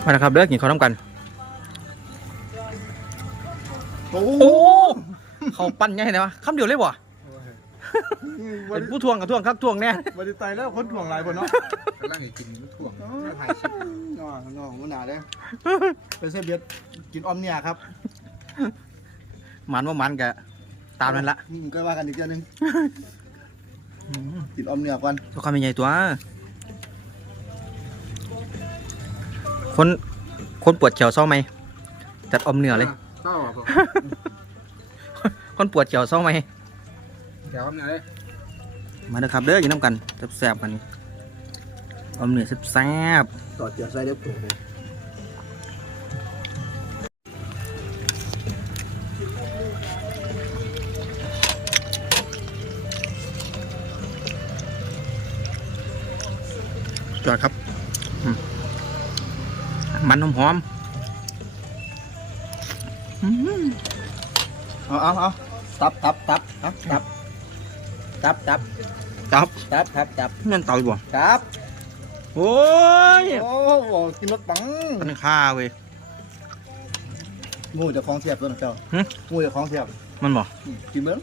มาแล้วครับเด้อกินข้าวน้ำกันโอ้เขาปั้นไงนะวะคำเดียวเลยบ่เป็นผู้ทวงกับทวงครับทวงแน่บริไตแล้วคนถ่วงหลายคนเนาะกำลังกินถ่วงถ่ายชิปน้องมันหนาเลยเป็นเส้นเบียดกินออมเนี่ยครับมันว่ามันกะตามนั้นละก็ว่ากันอีกเรื่องนึงกินออมเนี่ยก่อนตัวความเป็นใหญ่ตัวคนปวดเขียวเศร้าไหมจัดอมเนื้อเลยเศร้าคนปวดเขียวเศร้าไหมเดี๋ยวเนี่ยเลยมาเด้อครับเด้อกินน้ำกันแซ่บๆกันอมเนื้อแซ่บต่อเจียวใส่เด็บปลูกเลยจอดครับมันหอมเอาตับนั่นเต่าอยู่บ่ครับโอ้ยโอ้กินรสปังเป็นข้าเว้ยงูจะคล้องเทียบตัวนะเจ้างูจะคล้องเทียบมันบ่กินเบิ้ง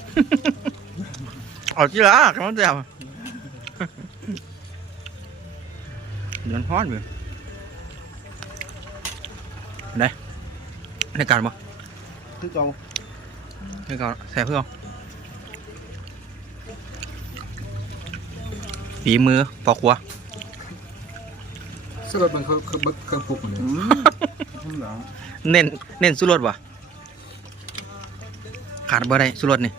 เอาจีละคำแซ่บเดือนฮ้อนเว้ยในการบ่คือเก่าในการแซ่บเพื่อฝีมือปอกหัวสุรสมันเครื่องปรุงเหมือนเน้นสุรสวะขาดบ่ได้สุรสนี่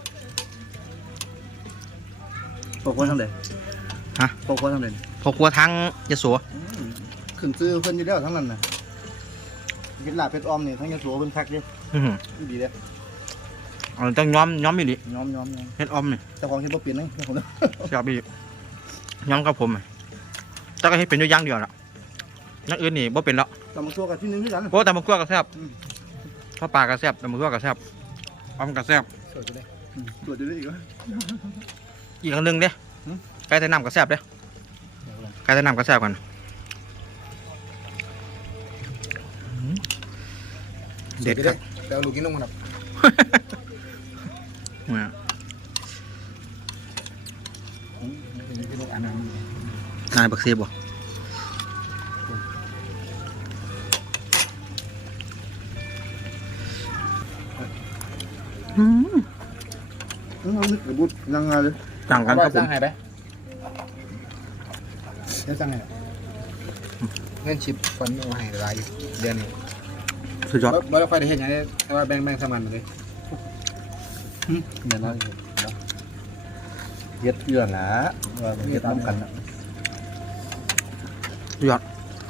ปอกหัวทำเลยฮะปอกหัวทำเลยปอกหัวทั้งยะโสขึ้นซื้อเพิ่นอยู่แล้วทั้งนั้นน่ะกินลาบเป็ดออมนี่ทั้งยะโสเพิ่นคักดิดีเลยต้องย้อมอีกดิย้อมเฮ็ดออมนี่แต่ของเฮ็ดบ่เปลี่ยนนะผมแซ่บอีกย้อมกับผมแต่ก็เฮ็ดเป็นอยู่อย่างเดียวล่ะอย่างอื่นนี่บ่เป็นแล้วตำบักซั่วกับที่นึงคือกันโอ้ตำบักซั่วก็แซ่บข้าวปลาก็แซ่บตำบักซั่วก็แซ่บออมก็แซ่บสดอยู่ได้อีกวะอีกอันนึงเด้ไก่ใส่น้ำก็แซ่บเด้ไก่ใส่น้ำก็แซ่บกันเด็ดครับเดี๋ยวลูกกินนมกันครับนายบักเสียบ่เอาลึกกับบุตรยังไงเลยต่างกันครับผมสั่งให้ไปสั่งให้เงินชิปคนเอาให้รายเดือนนี้สุดยอดแล้วค่อยได้เห็นอย่างนี้ว่าแบ่งสมันเลยเนี่ยนะเย็ดเยื่อหนาเย็ดน้ำกันนะสุดยอด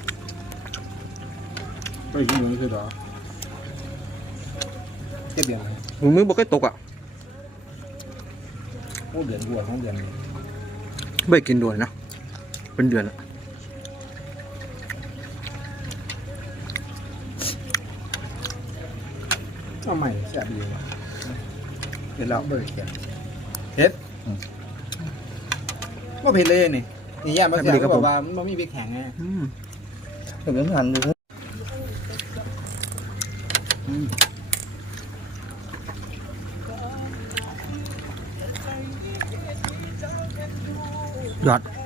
ไปกินอยู่นี่คือหรอเก็บเดือนมือบ่เคยตกอ่ะโอ้เดือนบัวของเดือนไม่กินด่วนนะเป็นเดือนละทำไมแซ่บดีวะเห็ดแล้วเบอร์เขียนเห็ดว่าเผ็ดเลยนี่ย่ามาเสียก็บอกว่ามันไม่มีพริกแข็งไงเห็นหันเลยยอด